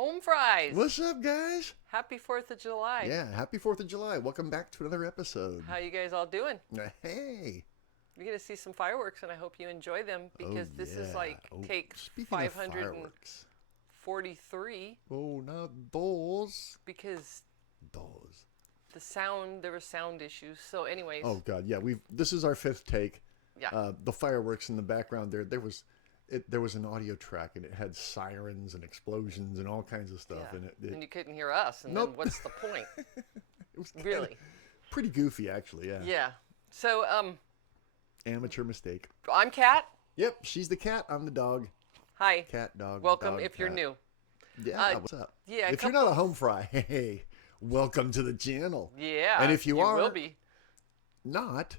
Home fries. What's up, guys? Happy 4th of July. Yeah, happy 4th of July. Welcome back to another episode. How you guys all doing? Hey. You're going to see some fireworks, and I hope you enjoy them because this is like take speaking 543. Oh, not those. Because Those. there were sound issues. So anyways. Oh, God. Yeah, this is our fifth take. Yeah. The fireworks in the background there was an audio track, and it had sirens and explosions and all kinds of stuff. Yeah. And you couldn't hear us, and Nope. then what's the point? It was Really? pretty goofy, actually, yeah. Yeah. So, Amateur mistake. I'm Kat. Yep, she's the cat, I'm the dog. Hi. Cat, dog, Welcome dog, if you're cat. new. Yeah, what's up? Yeah. If you're not a home fry, hey, welcome to the channel. Yeah. And if you will be. Not,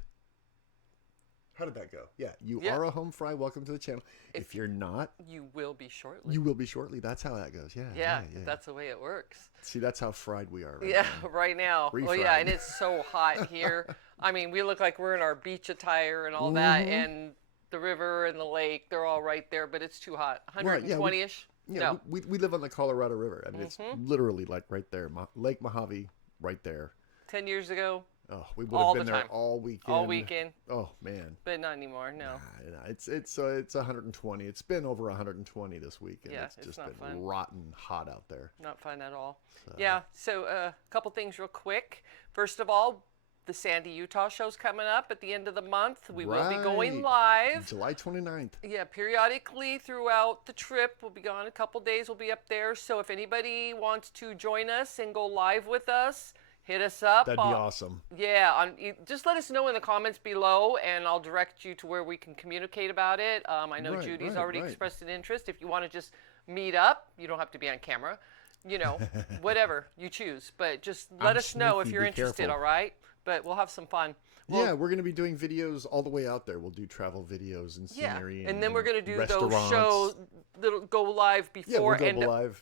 how did that go? Yeah, you are a home fry, welcome to the channel. If you're not, you will be shortly. you will be shortly. That's how that goes. Yeah, that's the way it works. See, that's how fried we are right now. Right now. Refried. Oh, yeah, and it's so hot here. I mean, we look like we're in our beach attire and all that, and the river and the lake, they're all right there, but it's too hot. 120-ish? Yeah, No. we live on the Colorado River. I mean, it's literally like right there. Lake Mojave, right there. 10 years ago? Oh, we would have been there all weekend. All weekend. Oh, man. But not anymore, no. Nah, it's 120. It's been over 120 this week, and Yeah, it's it's just not been fun. rotten hot out there. Not fun at all. So. Yeah, so a couple things real quick. First of all, the Sandy, Utah show's coming up at the end of the month. We will be going live. July 29th. Yeah, periodically throughout the trip. We'll be gone a couple days. We'll be up there. So if anybody wants to join us and go live with us, hit us up. That'd be awesome. Yeah, just let us know in the comments below, and I'll direct you to where we can communicate about it. I know Judy's already expressed an interest. If you want to just meet up, you don't have to be on camera. You know, whatever you choose. But just let us know if you're interested, all right? But we'll have some fun. Yeah, we're going to be doing videos all the way out there. We'll do travel videos and scenery. And then we're going to do restaurants. those shows that'll go live before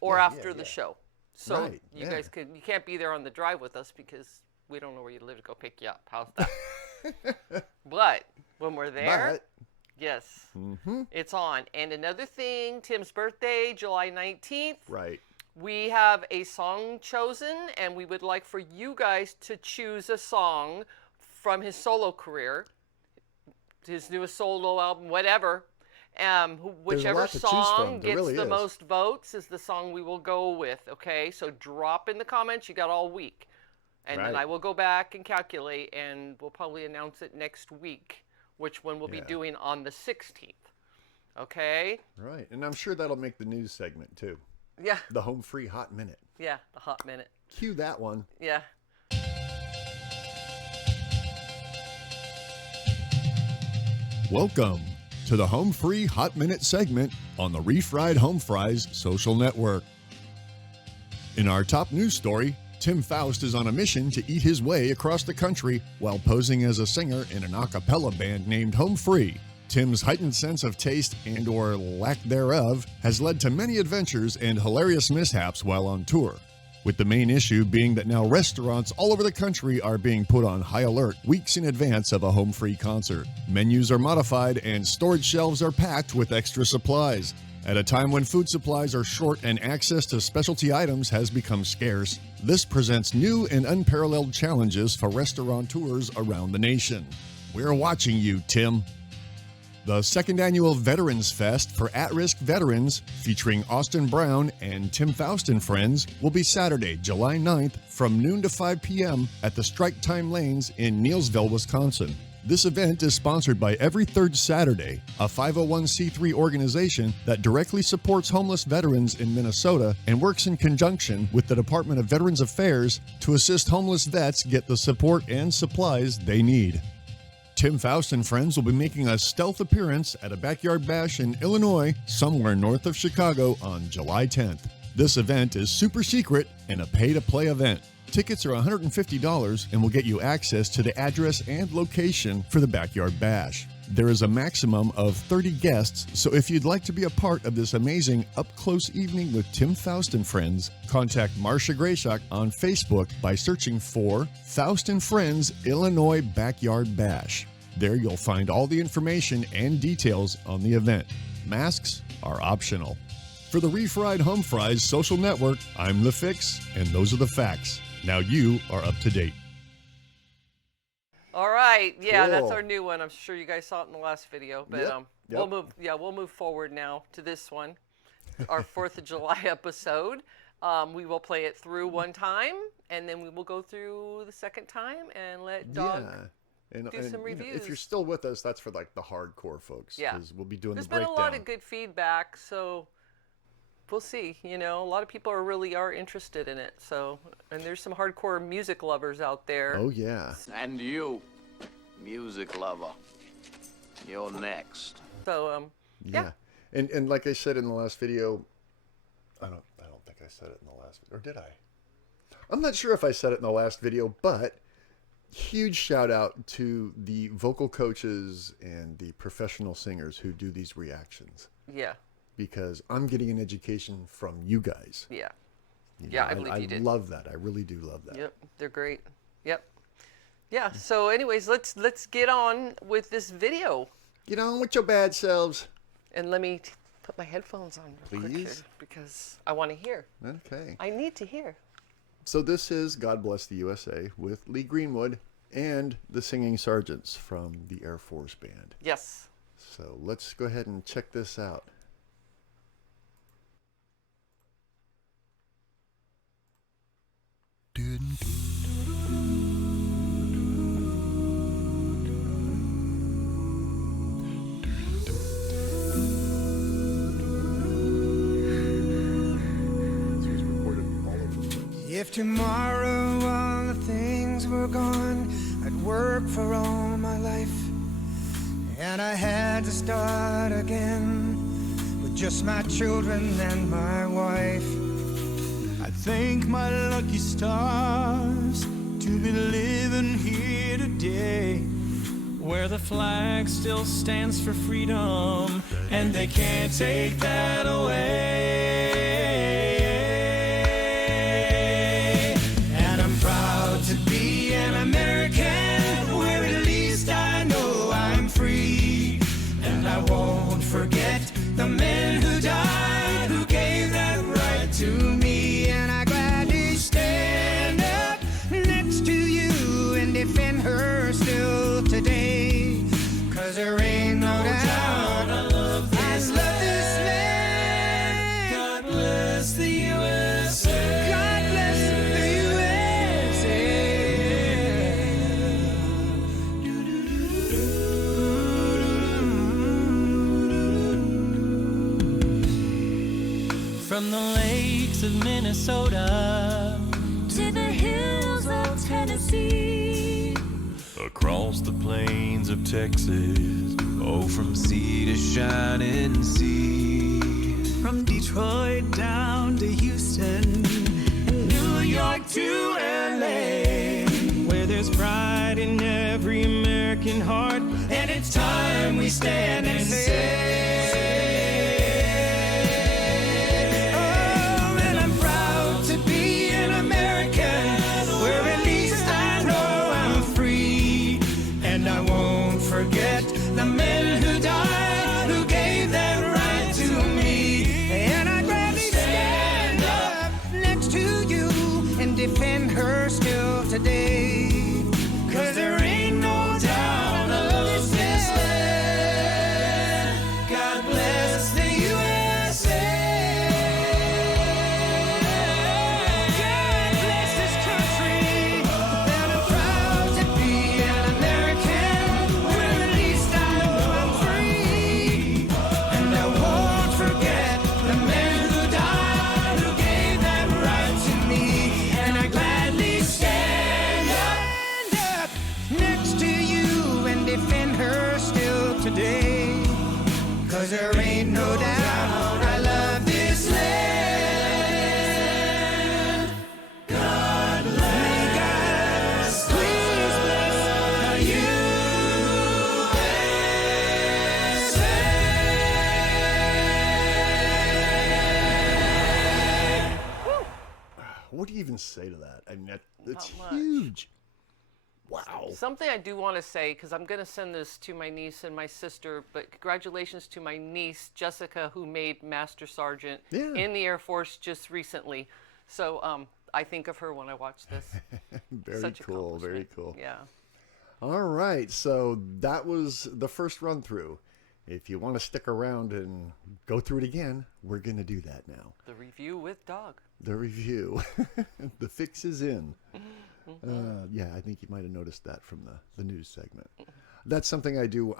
or after the show. So you guys you can't be there on the drive with us because we don't know where you live to go pick you up. How's that? But when we're there, yes, it's on. And another thing, Tim's birthday, July 19th. Right. We have a song chosen, and we would like for you guys to choose a song from his solo career, his newest solo album, whatever. Whichever song gets the most votes is the song we will go with, okay? So drop in the comments. You got all week. And then I will go back and calculate, and we'll probably announce it next week, which one we'll be doing on the 16th. Okay? Right. And I'm sure that'll make the news segment, too. Yeah. The Home Free Hot Minute. Yeah, the Hot Minute. Cue that one. Yeah. Welcome to the Home Free Hot Minute segment on the Refried Home Fries social network. In our top news story, Tim Faust is on a mission to eat his way across the country while posing as a singer in an a cappella band named Home Free. Tim's heightened sense of taste and/or lack thereof has led to many adventures and hilarious mishaps while on tour, with the main issue being that now restaurants all over the country are being put on high alert weeks in advance of a Home Free concert. Menus are modified and storage shelves are packed with extra supplies. At a time when food supplies are short and access to specialty items has become scarce, this presents new and unparalleled challenges for restaurateurs around the nation. We're watching you, Tim. The second annual Veterans Fest for at-risk veterans, featuring Austin Brown and Tim Faust and Friends, will be Saturday, July 9th from noon to 5 p.m. at the Strike Time Lanes in Neillsville, Wisconsin. This event is sponsored by Every Third Saturday, a 501c3 organization that directly supports homeless veterans in Minnesota and works in conjunction with the Department of Veterans Affairs to assist homeless vets get the support and supplies they need. Tim Faust and Friends will be making a stealth appearance at a backyard bash in Illinois, somewhere north of Chicago, on July 10th. This event is super secret and a pay-to-play event. Tickets are $150 and will get you access to the address and location for the backyard bash. There is a maximum of 30 guests, so if you'd like to be a part of this amazing up-close evening with Tim Faust and Friends, contact Marcia Graysock on Facebook by searching for Faust and Friends Illinois Backyard Bash. There you'll find all the information and details on the event. Masks are optional. For the Refried Home Fries social network, I'm The Fix, and those are the facts. Now you are up to date. All right, yeah, Cool. that's our new one. I'm sure you guys saw it in the last video, but Yep. we'll move forward now to this one, our 4th of July episode. We will play it through one time, and then we will go through the second time and let Dog do some reviews. If you're still with us, that's for like the hardcore folks. Yeah, because we'll be doing There's the breakdown. been a lot of good feedback, so we'll see. You know, a lot of people are interested in it. So, and there's some hardcore music lovers out there. Oh yeah. And you, music lover, you're next. So Yeah. And like I said in the last video, I don't think I said it in the last, or did I? I'm not sure if I said it in the last video, but huge shout out to the vocal coaches and the professional singers who do these reactions. Yeah. Because I'm getting an education from you guys. Yeah. You Yeah, know, I believe you did. I love that. I really do love that. Yep, they're great. Yep. Yeah. So, anyways, let's get on with this video. Get on with your bad selves. And let me put my headphones on real quick here, Please? because I want to hear. Okay. I need to hear. So this is God Bless the USA with Lee Greenwood and the Singing Sergeants from the Air Force Band. Yes. So let's go ahead and check this out. If tomorrow all the things were gone, I'd work for all my life, and I had to start again with just my children and my wife. I thank my lucky stars to be living here today, where the flag still stands for freedom, and they can't take that away. To be an American, where at least I know I'm free, and I won't forget the men who died, who gave that right to me, and I gladly stand up next to you and defend her still today, 'cause there ain't no doubt I love this land. God bless the USA. God bless the From the lakes of Minnesota to the hills of Tennessee, across the plains of Texas, oh, from sea to shining sea, from Detroit down to Houston, and New York to LA, where there's pride in every American heart, and it's time we stand and say, forget the men who died, who gave that right to me, and I gladly stand up next to you and defend her still today, 'cause there ain't no doubt I love this land. God bless the USA. God bless this country, and I'm proud to be an American. Today, 'cause there ain't no doubt I love this land. God bless, God, please bless the USA. What do you even say to that? I mean, it's Not much. huge. Wow. Something I do want to say, because I'm going to send this to my niece and my sister, but congratulations to my niece, Jessica, who made Master Sergeant in the Air Force just recently. So I think of her when I watch this. Very cool. Very cool. Yeah. All right. So that was the first run through. If you want to stick around and go through it again, we're going to do that now. The review with Dog. The review. The fix is in. Yeah, I think you might have noticed that from the news segment. That's something I do.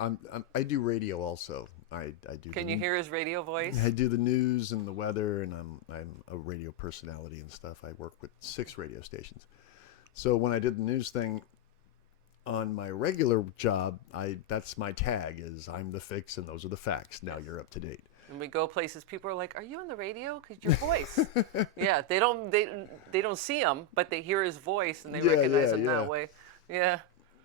I do radio also. I do. Can you hear his radio voice? I do the news and the weather, and I'm a radio personality and stuff. I work with 6 radio stations. So when I did the news thing on my regular job, that's my tag is I'm the fix and those are the facts. Now you're up to date. When we go places, people are like, "Are you on the radio? Because your voice." Yeah, they don't see him, but they hear his voice and they recognize him that way. Yeah.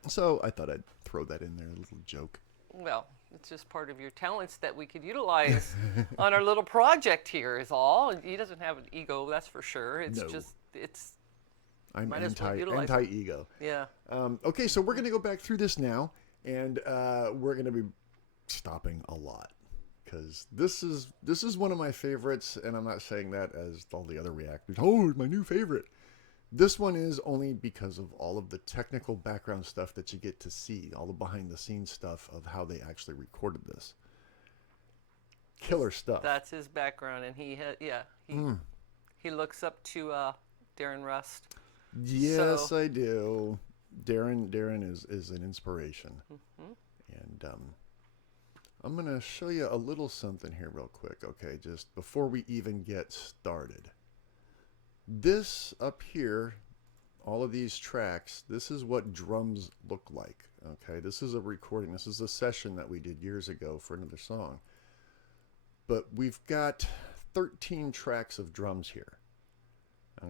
So I thought I'd throw that in there, a little joke. Well, it's just part of your talents that we could utilize on our little project here. Is all. He doesn't have an ego, that's for sure. It's just I'm utilize anti-ego. Yeah. Okay, so we're going to go back through this now, and we're going to be stopping a lot. Because this is one of my favorites, and I'm not saying that as all the other reactors. Oh, it's my new favorite. This one is only because of all of the technical background stuff that you get to see, all the behind-the-scenes stuff of how they actually recorded this. Killer stuff. That's his background, and he looks up to Darren Rust. Yes, I do. Darren is an inspiration, and I'm going to show you a little something here real quick, okay, just before we even get started. This up here, all of these tracks, this is what drums look like, okay? This is a recording. This is a session that we did years ago for another song. But we've got 13 tracks of drums here,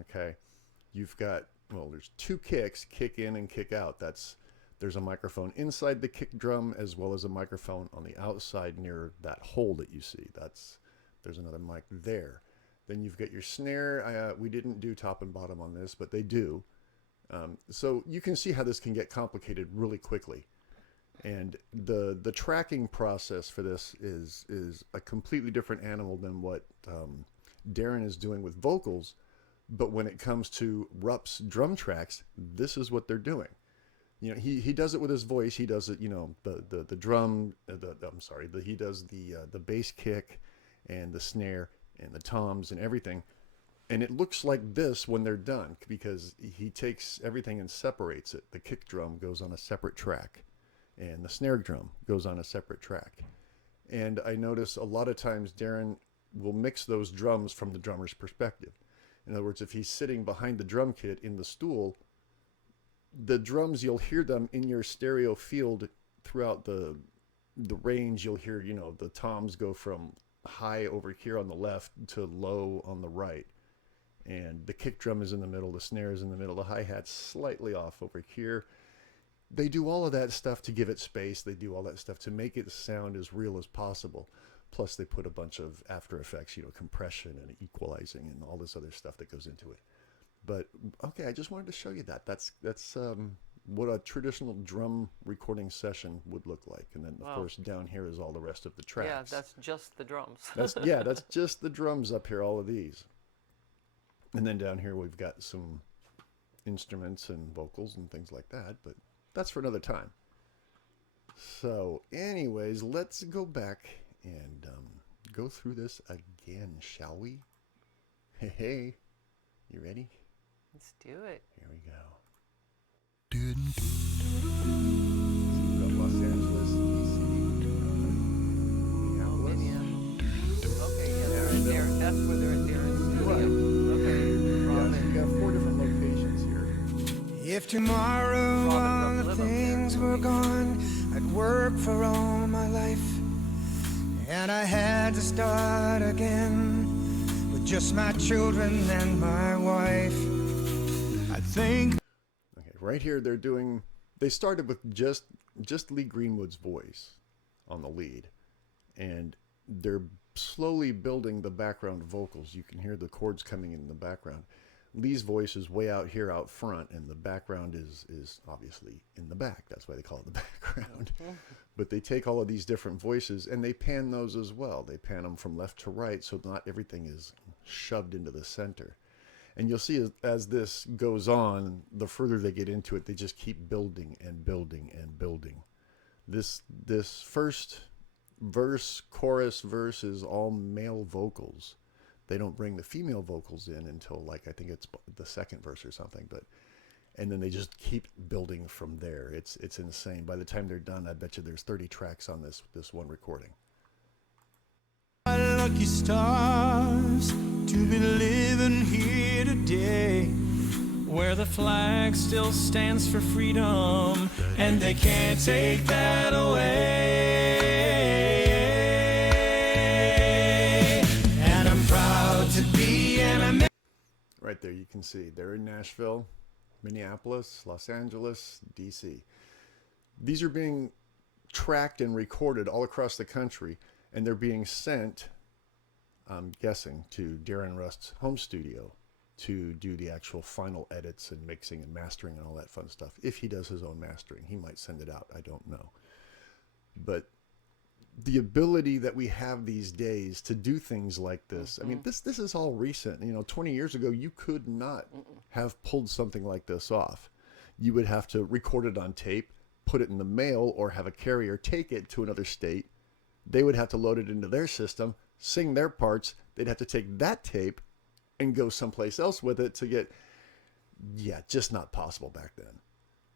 okay? You've got, well, there's 2 kicks, kick in and kick out. There's a microphone inside the kick drum as well as a microphone on the outside near that hole that you see. There's another mic there. Then you've got your snare. We didn't do top and bottom on this, but they do. So you can see how this can get complicated really quickly. And the tracking process for this is a completely different animal than what Darren is doing with vocals. But when it comes to Rupp's drum tracks, this is what they're doing. You know, he does it with his voice. He does it, you know, the drum. He does the bass kick, and the snare, and the toms, and everything. And it looks like this when they're done because he takes everything and separates it. The kick drum goes on a separate track, and the snare drum goes on a separate track. And I notice a lot of times Darren will mix those drums from the drummer's perspective. In other words, if he's sitting behind the drum kit in the stool, the drums, you'll hear them in your stereo field throughout the range. You'll hear, you know, the toms go from high over here on the left to low on the right. And the kick drum is in the middle, the snare is in the middle, the hi-hat's slightly off over here. They do all of that stuff to give it space. They do all that stuff to make it sound as real as possible. Plus they put a bunch of after effects, you know, compression and equalizing and all this other stuff that goes into it. But okay, I just wanted to show you that. That's what a traditional drum recording session would look like. And then of course down here is all the rest of the tracks. Yeah, that's just the drums. That's just the drums up here, all of these. And then down here we've got some instruments and vocals and things like that, but that's for another time. So anyways, let's go back and go through this again, shall we? Hey, you ready? Let's do it. Here we go. Los Angeles, Minneapolis. Okay, yeah, they're in there. That's where they're in Darren's studio. Okay. Yeah, so you got 4 different locations here. If tomorrow all the things were gone, I'd work for all my life. And I had to start again with just my children and my wife. I think. Okay, right here they started with just Lee Greenwood's voice on the lead. And they're slowly building the background vocals. You can hear the chords coming in the background. Lee's voice is way out here out front, and the background is obviously in the back. That's why they call it the background. But they take all of these different voices and they pan those as well. They pan them from left to right, so not everything is shoved into the center. And you'll see as this goes on, the further they get into it, they just keep building and building and building. This first verse, chorus, verse is all male vocals. They don't bring the female vocals in until, like, I think it's the second verse or something. And then they just keep building from there. It's insane. By the time they're done, I bet you there's 30 tracks on this one recording. Lucky stars to be living here today, where the flag still stands for freedom, and they can't take that away. And I'm proud to be an American. Right there, you can see they're in Nashville, Minneapolis, Los Angeles, DC. These are being tracked and recorded all across the country, and they're being sent, I'm guessing, to Darren Rust's home studio to do the actual final edits and mixing and mastering and all that fun stuff. If he does his own mastering, he might send it out. I don't know. But the ability that we have these days to do things like this, I mean, this is all recent. 20 years ago, you could not have pulled something like this off. You would have to record it on tape, put it in the mail, or have a carrier take it to another state. They would have to load it into their system, sing their parts. They'd have to take that tape and go someplace else with it to get, just not possible back then.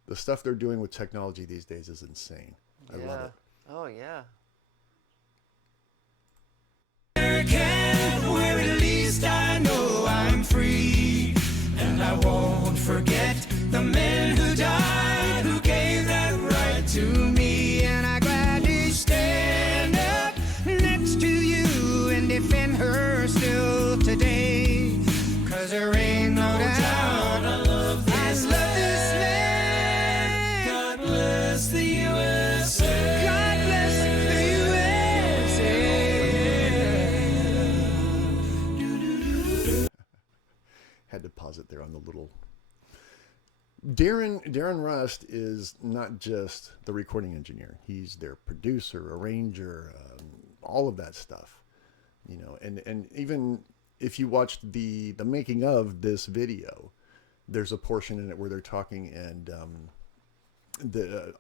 The stuff they're doing with technology these days is insane. I love it. Oh, yeah. American, where at least I know I'm free, and I won't forget the men who died, who gave that right to me. And I gladly stand up next to you and defend her still today. 'Cause there ain't no doubt I love this land. God bless the USA. God bless the USA. Had to pause it there on the little. Darren Rust is not just the recording engineer. He's their producer, arranger, all of that stuff. And even if you watched the making of this video, there's a portion in it where they're talking, and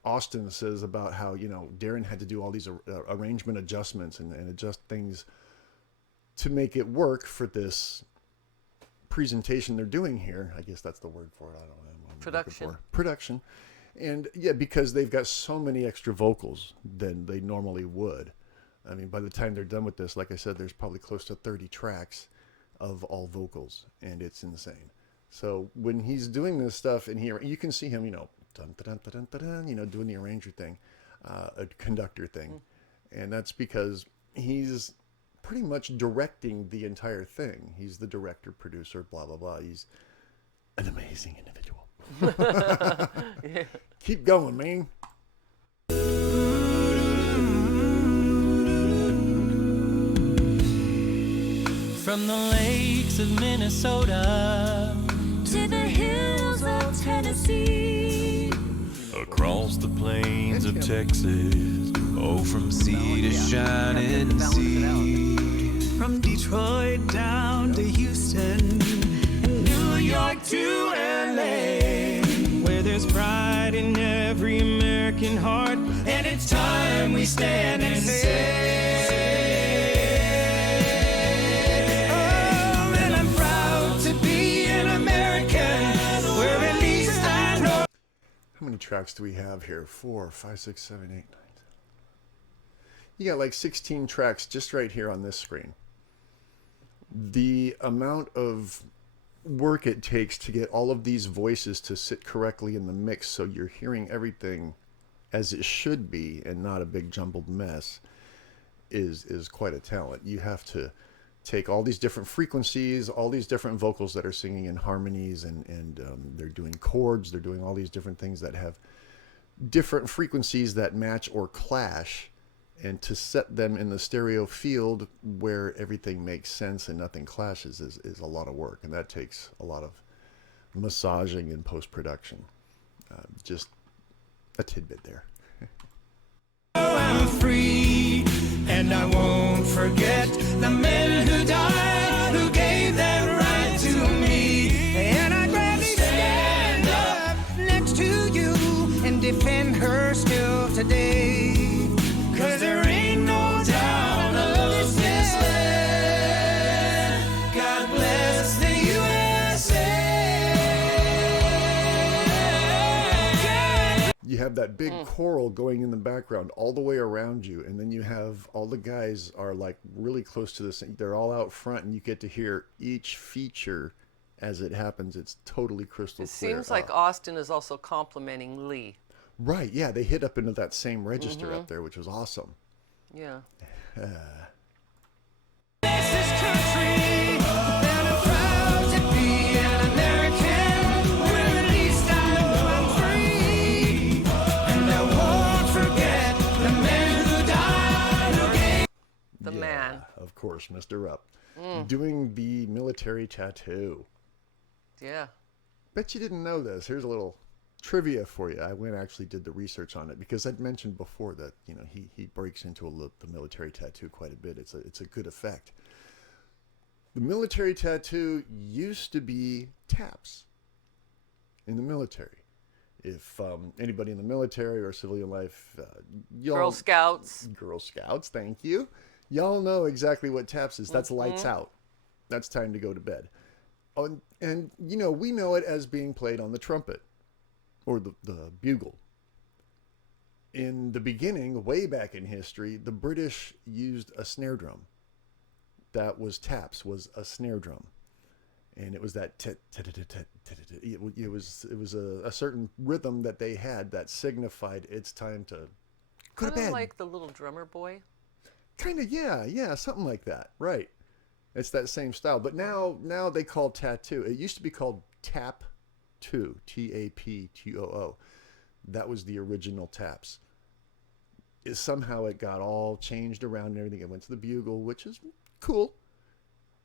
Austin says about how Darren had to do all these arrangement adjustments and adjust things to make it work for this presentation they're doing here. I guess that's the word for it. I don't know. Production. And because they've got so many extra vocals than they normally would. I mean, by the time they're done with this, like I said, there's probably close to 30 tracks of all vocals, and it's insane. So when he's doing this stuff in here, you can see him, dun, dun, dun, dun, dun, dun, doing the arranger thing, a conductor thing. And that's because he's pretty much directing the entire thing. He's the director, producer, blah, blah, blah. He's an amazing individual. Yeah. Keep going, man. From the lakes of Minnesota to the hills of Tennessee, across the plains of Texas, from sea to shining sea. From Detroit down to Houston, and New York to LA, Where there's pride in every American heart, and it's time we stand and say, oh, and I'm proud to be an American, where at least I know. How many tracks do we have here? 4, 5, 6, 7, 8, 9. You got like 16 tracks just right here on this screen. The amount of work it takes to get all of these voices to sit correctly in the mix so you're hearing everything as it should be and not a big jumbled mess is quite a talent. You have to take all these different frequencies, all these different vocals that are singing in harmonies, and they're doing chords, they're doing all these different things that have different frequencies that match or clash, And to set them in the stereo field where everything makes sense and nothing clashes is a lot of work. And that takes a lot of massaging and post-production. Just a tidbit there. I'm free, and I won't forget the men who died, who gave that right to me. And I'd gladly stand up next to you and defend her still today. 'Cause there ain't no doubt of this land. God bless the USA. You have that big choral going in the background all the way around you, and then you have all the guys are like really close to this. They're all out front, and you get to hear each feature as it happens. It's totally crystal clear. It seems like Austin is also complimenting Lee. Right, yeah, they hit up into that same register up there, which was awesome. Yeah. This is country, and I'm proud to be an American. Well, at least I know I'm free, and I won't forget the men who died, who gave. The man. Of course, Mr. Rupp. Doing the military tattoo. Yeah. Bet you didn't know this. Here's a little trivia for you. I went and actually did the research on it because I'd mentioned before that, you know, he breaks into the military tattoo quite a bit. It's a good effect. The military tattoo used to be taps in the military. If anybody in the military or civilian life, Girl Scouts. Girl Scouts, thank you. Y'all know exactly what taps is. That's lights out. That's time to go to bed. And you know, we know it as being played on the trumpet or the bugle. In the beginning, way back in history, the British used a snare drum. That was taps, was a snare drum. And it was that it was a certain rhythm that they had that signified it's time to go to bed. Kind of like the little drummer boy. Kind of, yeah, something like that, right? It's that same style, but now they call tattoo. It used to be called tap two, Taptoo. That was the original taps. Somehow it got all changed around and everything. It went to the bugle, which is cool.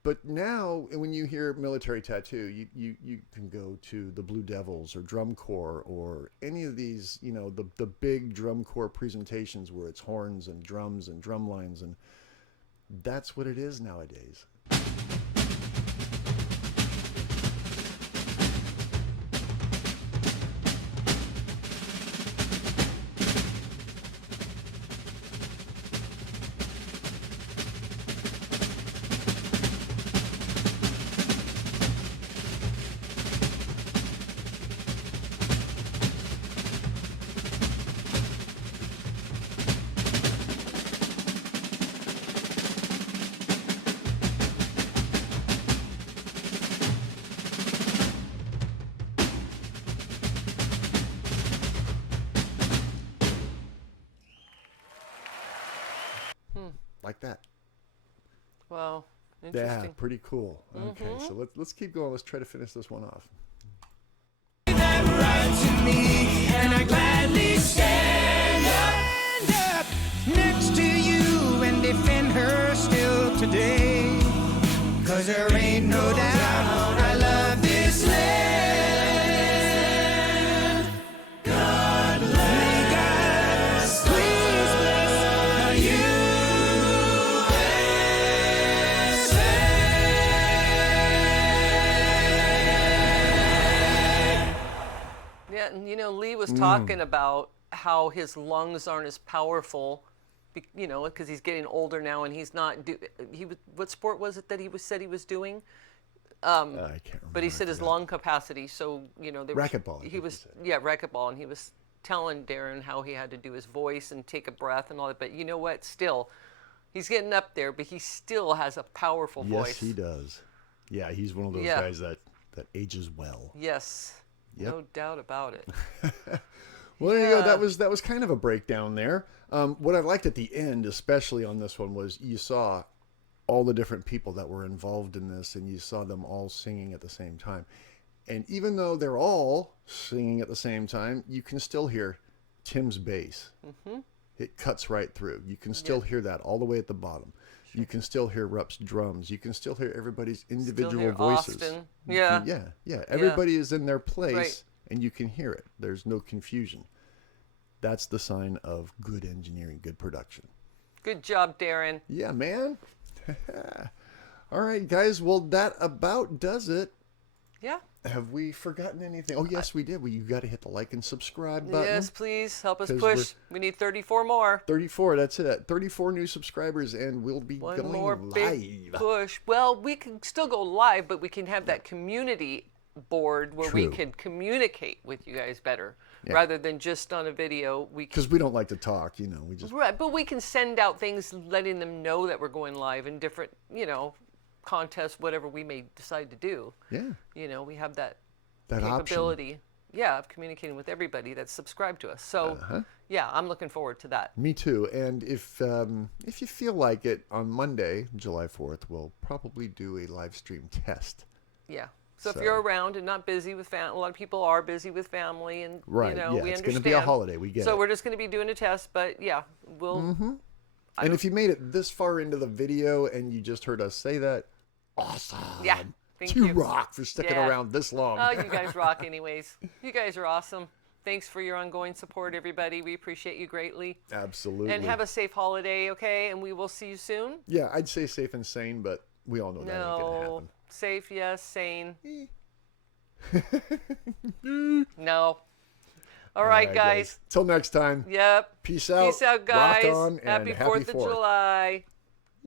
But now, when you hear military tattoo, you can go to the Blue Devils or Drum Corps or any of these, you know, the big drum corps presentations where it's horns and drums and drum lines, and that's what it is nowadays. Like that. Wow. Interesting. Yeah, pretty cool. Okay, so let's keep going. Let's try to finish this one off. That right to me, and I gladly stand up next to you and defend her still today. 'Cause there ain't no doubt I love this land. God bless. God, please bless the USA. Yeah, and you know, Lee was talking about how his lungs aren't as powerful, you know, because he's getting older now and he's not. What sport was it that said he was doing? I can't remember. But he said his lung capacity. So you know, racquetball. Racquetball, and he was telling Darren how he had to do his voice and take a breath and all that. But you know what? Still, he's getting up there, but he still has a powerful voice. Yes, he does. Yeah, he's one of those guys that ages well. Yes. Yep. No doubt about it. Well, there you go. That was kind of a breakdown there. What I liked at the end, especially on this one, was you saw all the different people that were involved in this, and you saw them all singing at the same time. And even though they're all singing at the same time, you can still hear Tim's bass. it cuts right through. You can still hear that all the way at the bottom. Sure. You can still hear Rup's drums. You can still hear everybody's individual voices. Austin. Yeah. Everybody is in their place, right. and you can hear it. There's no confusion. That's the sign of good engineering, good production. Good job, Darren. Yeah, man. All right, guys. Well, that about does it. Yeah. Have we forgotten anything? Oh, yes, we did. Well, you got to hit the like and subscribe button. Yes, please. Help us push. We need 34 more. 34, that's it. 34 new subscribers, and we'll be One going more live. big push. Well, we can still go live, but we can have that community board where we can communicate with you guys better rather than just on a video. Because we don't like to talk, you know. We just Right, but we can send out things letting them know that we're going live in different, contests, whatever we may decide to do. Yeah. We have that option. capability. Yeah, of communicating with everybody that's subscribed to us. So, yeah, I'm looking forward to that. Me too. And if you feel like it, on Monday, July 4th, we'll probably do a live stream test. Yeah. So if you're around and not busy with family, a lot of people are busy with family, and right. we it's understand. going to be a holiday. We get it. So we're just going to be doing a test, but yeah, we'll. And if you made it this far into the video and you just heard us say that, awesome. Yeah. Thank you you. rock for sticking around this long. Oh, you guys rock anyways. You guys are awesome. Thanks for your ongoing support, everybody. We appreciate you greatly. Absolutely. And have a safe holiday, okay? And we will see you soon. Yeah, I'd say safe and sane, but we all know that ain't going to happen. Safe, yes. Sane. No. All right, guys. Till next time. Yep. Peace out. Peace out, guys. Rock on, and Happy 4th of July.